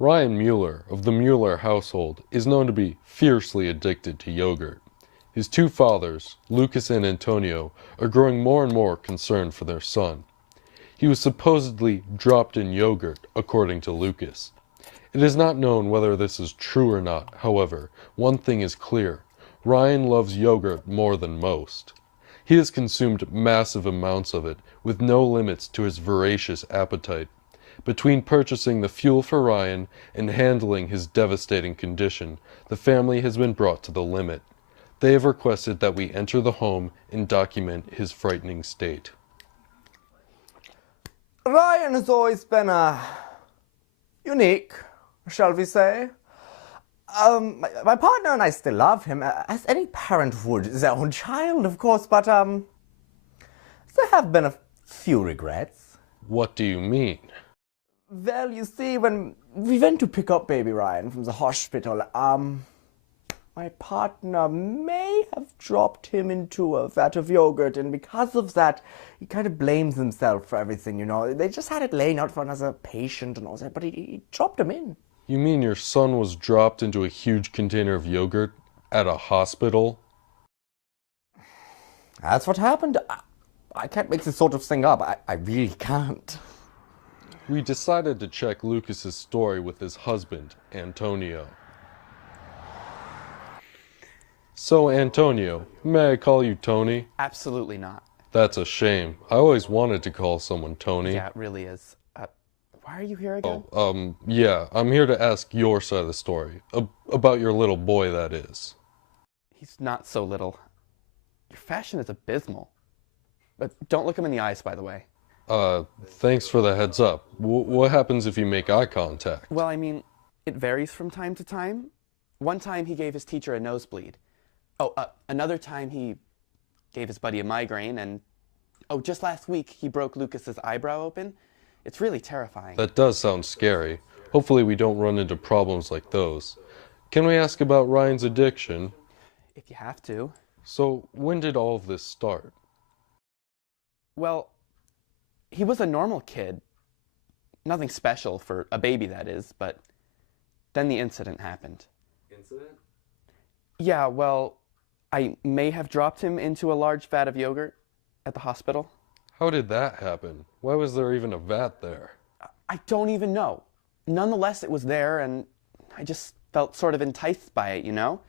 Ryan Mueller of the Mueller household is known to be fiercely addicted to yogurt. His two fathers, Lucas and Antonio, are growing more and more concerned for their son. He was supposedly dropped in yogurt, according to Lucas. It is not known whether this is true or not. However, one thing is clear. Ryan loves yogurt more than most. He has consumed massive amounts of it, with no limits to his voracious appetite. Between purchasing the fuel for Ryan and handling his devastating condition, the family has been brought to the limit. They have requested that we enter the home and document his frightening state. Ryan has always been unique, shall we say. My partner and I still love him, as any parent would their own child, of course, but there have been a few regrets. What do you mean? Well, you see, when we went to pick up baby Ryan from the hospital, my partner may have dropped him into a vat of yogurt, and because of that, he kind of blames himself for everything, you know. They just had it laying out for another patient and all that, but he dropped him in. You mean your son was dropped into a huge container of yogurt at a hospital? That's what happened. I can't make this sort of thing up. I really can't. We decided to check Lucas's story with his husband, Antonio. So, Antonio, may I call you Tony? Absolutely not. That's a shame. I always wanted to call someone Tony. Yeah, it really is. Why are you here again? Yeah, I'm here to ask your side of the story. About your little boy, that is. He's not so little. Your fashion is abysmal. But don't look him in the eyes, by the way. Thanks for the heads up. What happens if you make eye contact? Well, I mean, it varies from time to time. One time he gave his teacher a nosebleed. Another time he gave his buddy a migraine, and just last week he broke Lucas's eyebrow open. It's really terrifying. That does sound scary. Hopefully we don't run into problems like those. Can we ask about Ryan's addiction? If you have to. So, when did all of this start? Well, he was a normal kid. Nothing special for a baby, that is, but then the incident happened. Incident? Yeah, well, I may have dropped him into a large vat of yogurt at the hospital. How did that happen? Why was there even a vat there? I don't even know. Nonetheless, it was there, and I just felt sort of enticed by it, you know?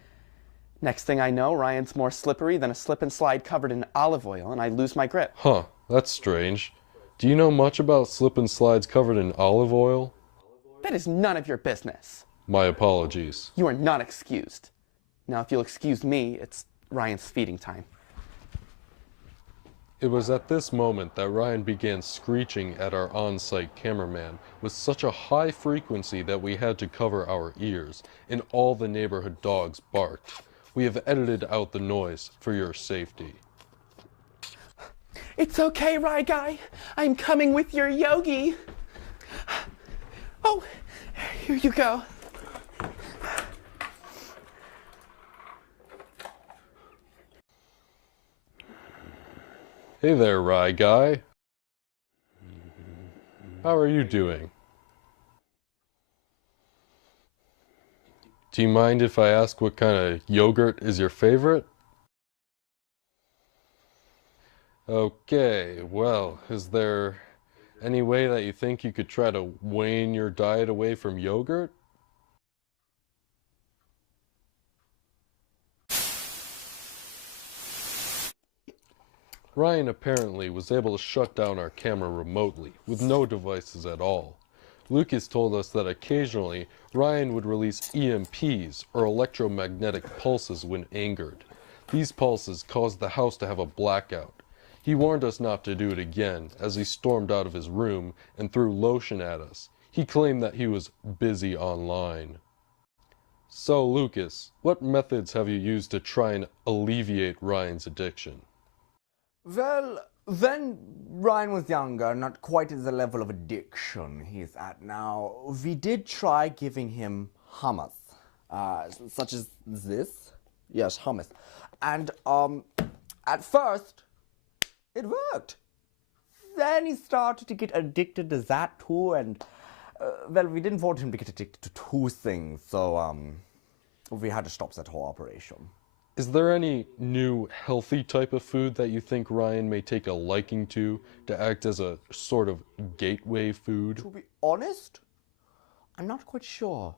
Next thing I know, Ryan's more slippery than a slip and slide covered in olive oil, and I lose my grip. Huh, that's strange. Do you know much about slip and slides covered in olive oil? That is none of your business. My apologies. You are not excused. Now, if you'll excuse me, it's Ryan's feeding time. It was at this moment that Ryan began screeching at our on-site cameraman with such a high frequency that we had to cover our ears, and all the neighborhood dogs barked. We have edited out the noise for your safety. It's okay, Rye Guy. I'm coming with your yogi. Oh, here you go. Hey there, Rye Guy. How are you doing? Do you mind if I ask what kind of yogurt is your favorite? Okay, well, is there any way that you think you could try to wane your diet away from yogurt? Ryan apparently was able to shut down our camera remotely, with no devices at all. Lucas told us that occasionally Ryan would release EMPs, or electromagnetic pulses, when angered. These pulses caused the house to have a blackout. He warned us not to do it again, as he stormed out of his room and threw lotion at us. He claimed that he was busy online. So, Lucas, what methods have you used to try and alleviate Ryan's addiction? Well, when Ryan was younger, not quite at the level of addiction he's at now, we did try giving him hummus, such as this. Yes, hummus. And at first, it worked. Then he started to get addicted to that too, and Well, we didn't want him to get addicted to two things, so we had to stop that whole operation. Is there any new healthy type of food that you think Ryan may take a liking to act as a sort of gateway food? To be honest, I'm not quite sure.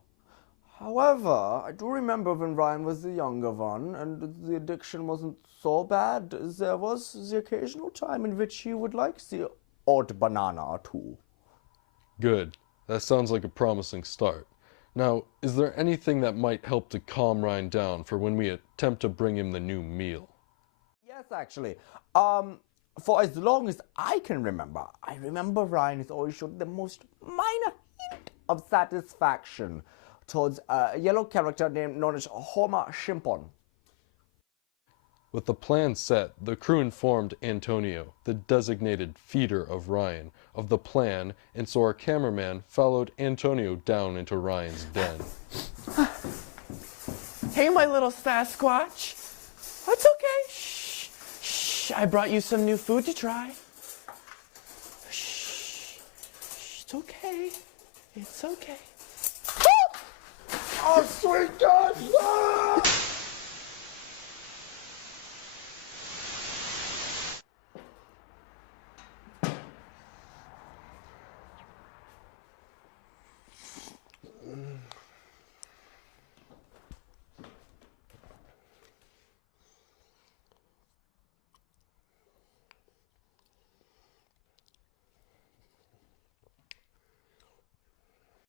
However, I do remember when Ryan was the younger one and the addiction wasn't so bad, there was the occasional time in which he would like the odd banana or two. Good. That sounds like a promising start. Now, is there anything that might help to calm Ryan down for when we attempt to bring him the new meal? Yes, actually. For as long as I can remember, I remember Ryan has always showed the most minor hint of satisfaction towards a yellow character known as Homer Shimpon. With the plan set, the crew informed Antonio, the designated feeder of Ryan, of the plan, and so our cameraman followed Antonio down into Ryan's den. Hey, my little Sasquatch. It's okay. Shh. Shh. I brought you some new food to try. Shh. It's okay. It's okay. Oh, sweet God!